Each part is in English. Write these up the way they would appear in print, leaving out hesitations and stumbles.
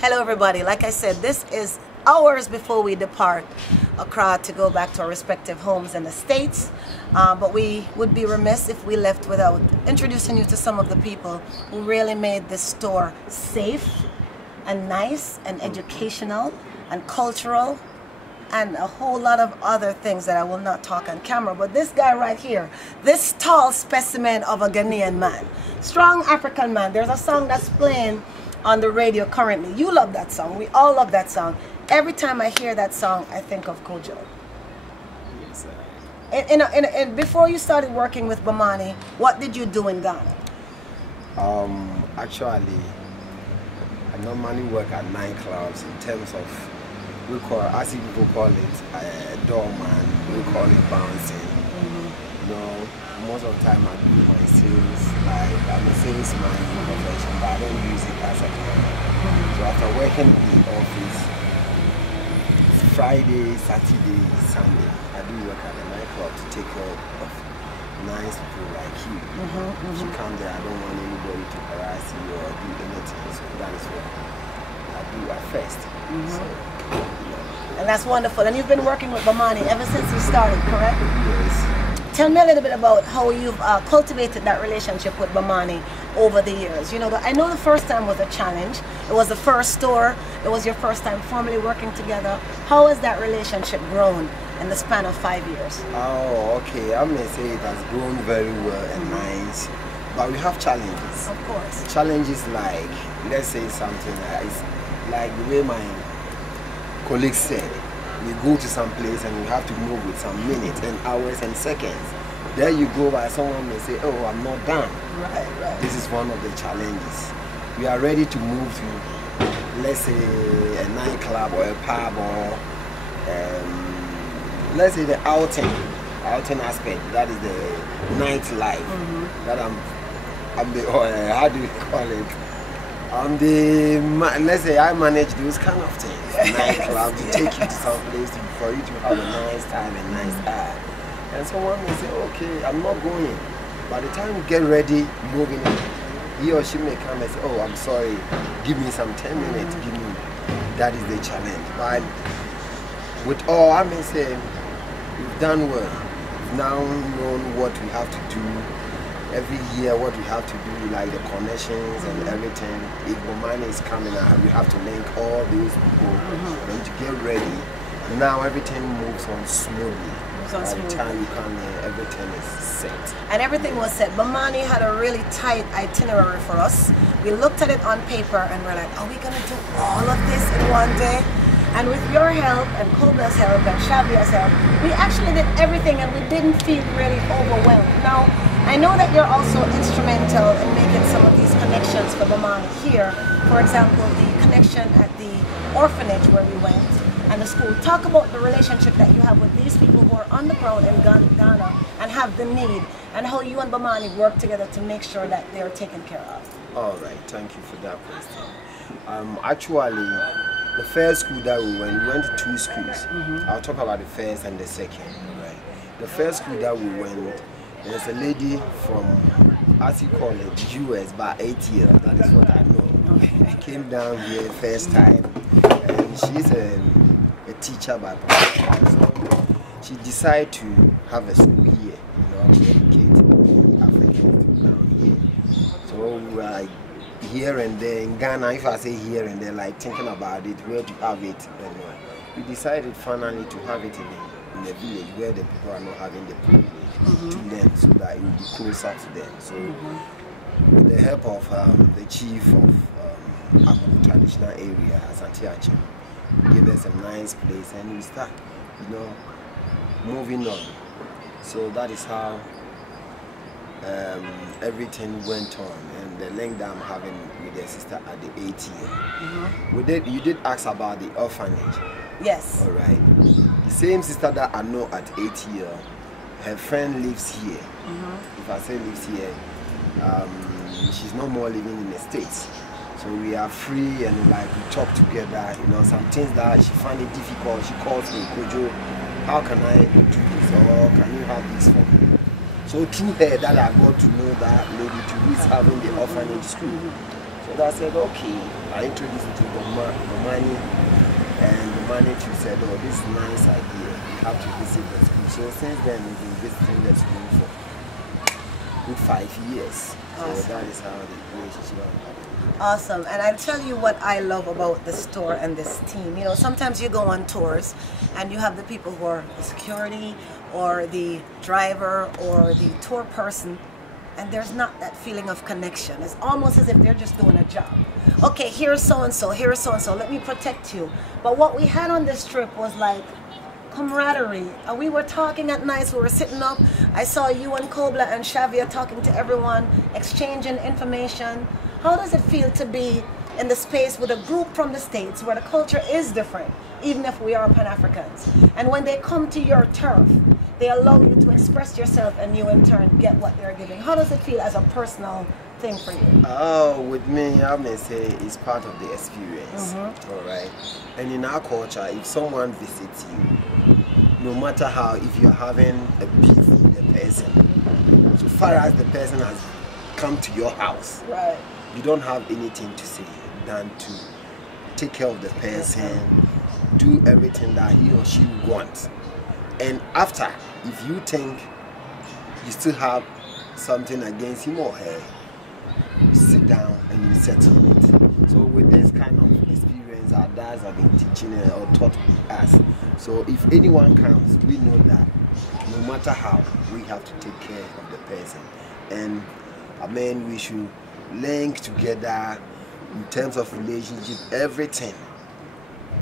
Hello everybody, like I said, this is hours before we depart Accra to go back to our respective homes in the States. But we would be remiss if we left without introducing you to some of the people who really made this store safe and nice and educational and cultural and a whole lot of other things that I will not talk on camera. But this guy right here, this tall specimen of a Ghanaian man, strong African man. There's a song that's playing on the radio currently. You love that song. We all love that song. Every time I hear that song, I think of Kojo. Yes, And before you started working with Bomani, what did you do in Ghana? Actually, I normally work at nightclubs in terms of, we call, as people call it, doorman, we call it bouncing. You know, most of the time I do my sales, like I'm a salesman in my profession, but I don't use it as a career. So after working in the office, Friday, Saturday, Sunday, I do work at the nightclub to take care of nice people like you. If you come there, I don't want anybody to harass you or do anything, so that is what I do at first. So, And that's wonderful. And you've been working with Bomani ever since you started, correct? yes. Tell me a little bit about how you've cultivated that relationship with Bomani over the years. You know, I know the first time was a challenge. It was the first store. It was your first time formally working together. How has that relationship grown in the span of 5 years? Oh, okay. I may say it has grown very well and nice, but we have challenges. Of course. Challenges like, let's say something like the way my colleague said, we go to some place and we have to move with some minutes and hours and seconds. There you go by someone may say, oh, I'm not done. Right. This is one of the challenges. We are ready to move to, let's say, a nightclub or a pub or let's say the outing aspect. That is the nightlife. That I'm the, how do you call it? Let's say I manage those kind of things. Nightclub to take you to some place for you to have a nice time and nice air. And someone may say, okay, I'm not going. By the time you get ready, moving in, he or she may come and say, oh, I'm sorry, give me some 10 minutes, give me. That is the challenge. But with all, I may say, we've done well. We've now known what we have to do. Every year what we have to do, like the connections and everything. If Bomani is coming out, we have to link all those people and to get ready. Now everything moves on smoothly. By the time you come here, everything is set. And everything was set. Bomani had a really tight itinerary for us. We looked at it on paper and we're like, are we going to do all of this in one day? And with your help and Koba's help and Shabia's help, we actually did everything and we didn't feel really overwhelmed. Now, I know that you're also instrumental in making some of these connections for Bomani here. For example, the connection at the orphanage where we went and the school. Talk about the relationship that you have with these people who are on the ground in Ghana and have the need, and how you and Bomani work together to make sure that they are taken care of. All right, thank you for that question. Actually, the first school that we went to two schools. I'll talk about the first and the second. Right. The first school that we went, there's a lady from, as you call it, US, about 8 years. That is what I know. She came down here first time, and she's a teacher by profession. So she decided to have a school here, you know, to educate Africans down here. So we were like here and there in Ghana. If I say here and there, like thinking about it, where to have it, and we decided finally to have it in the village where the people are not having the privilege to them, so that it will be closer to them. So with the help of the chief of Abu traditional area, Asante Achim, gave us a nice place and we start, you know, moving on. So that is how everything went on, and the link that I'm having with the sister at the 8th year. You did ask about the orphanage. Yes. All right. The same sister that I know at 8th year, her friend lives here. If I say lives here, she's no more living in the States. So we are free and like we talk together, you know, some things that she find it difficult. She calls me, Kojo, how can I do this, or can you have this for me? So through her that I got to know that lady too, who is having the orphanage school. So I said, okay. I introduced it to Bomani, and Bomani too said, oh, this is a nice idea. We have to visit the school. So since then, we've been visiting the school for good 5 years. Awesome. So that is how the relationship happened. Awesome. And I'll tell you what I love about the store and this team. You know, sometimes you go on tours and you have the people who are the security or the driver or the tour person, and there's not that feeling of connection. It's almost as if they're just doing a job. Okay, here's so-and-so, here's so-and-so, let me protect you. But what we had on this trip was like camaraderie. And we were talking at night, we were sitting up. I saw you and Kobla and Shavia talking to everyone, exchanging information. How does it feel to be in the space with a group from the States where the culture is different, even if we are Pan-Africans? And when they come to your turf, they allow you to express yourself and you in turn get what they're giving. How does it feel as a personal thing for you? Oh, with me, I may say it's part of the experience. All right. And in our culture, if someone visits you, no matter how, if you're having a beef with the person, so far as the person has come to your house, right, you don't have anything to say than to take care of the person, do everything that he or she wants. And after, if you think you still have something against him or her, you sit down and you settle it. So with this kind of experience, our dads have been teaching or taught us. So if anyone comes, we know that no matter how, we have to take care of the person. And I mean, we should link together in terms of relationship, everything.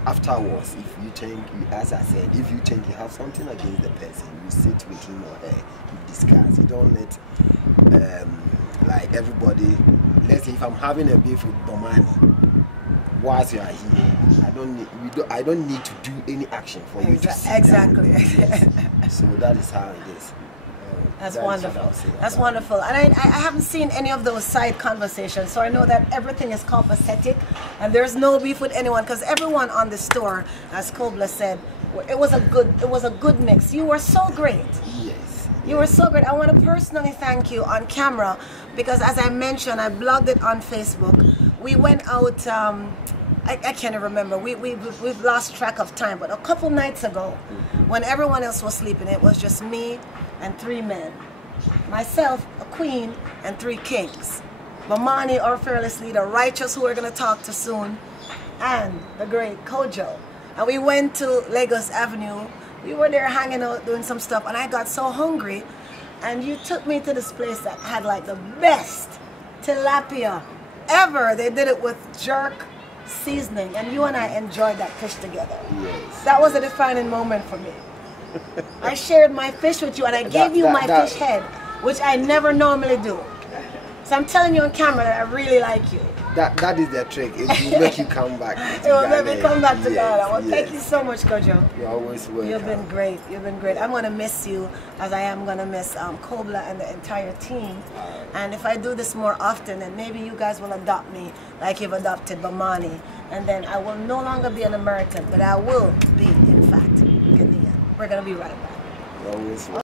Afterwards, if you think, as I said, if you think you have something against the person, you sit with him or her, you discuss. You don't let, like everybody, let's say if I'm having a beef with Bomani, whilst you are here, I don't need to do any action for you to sit exactly. down. Yes. So that is how it is. That's wonderful. That's wonderful. And I haven't seen any of those side conversations, so I know that everything is copacetic and there's no beef with anyone, because everyone on the store, as Kobla said, it was a good mix. You were so great. Yes. You were so great. I want to personally thank you on camera because, as I mentioned, I blogged it on Facebook. We went out, I can't even remember, we've lost track of time, but a couple nights ago, when everyone else was sleeping, it was just me and 3 men. Myself, a queen, and 3 kings. Bomani, our fearless leader, Righteous, who we're going to talk to soon, and the great Kojo. And we went to Lagos Avenue. We were there hanging out, doing some stuff, and I got so hungry. And you took me to this place that had like the best tilapia ever. They did it with jerk seasoning, and you and I enjoyed that fish together. Yes. That was a defining moment for me. I shared my fish with you, and I gave you my fish head, which I never normally do. So I'm telling you on camera that I really like you. That is the trick. It will make you come back. It will make me come back to Ghana. Well, thank you so much, Kojo. You're always welcome. You've been great. You've been great. I'm going to miss you, as I am going to miss Kobla and the entire team. And if I do this more often, then maybe you guys will adopt me like you've adopted Bomani. And then I will no longer be an American, but I will be, in fact, Ghanaian. We're going to be right back. You're always welcome.